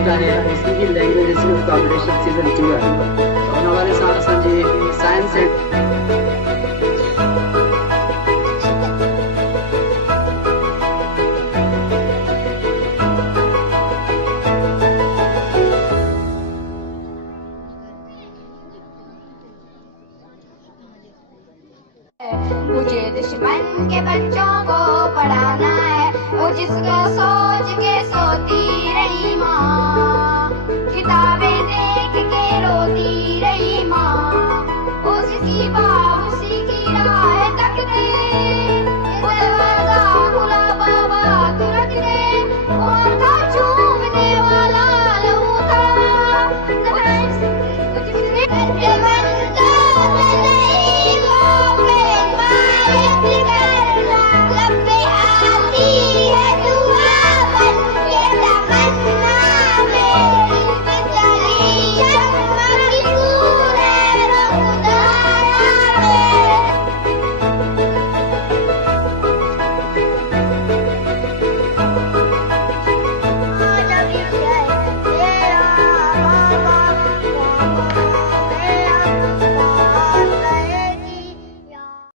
जेका है Sindhi language competition season 2 है तो उन वाले साल असांजे साइंस एंड मुझे दुश्मन के बच्चों को पढ़ाना है, वो जिसको सोच के सोती रही माँ।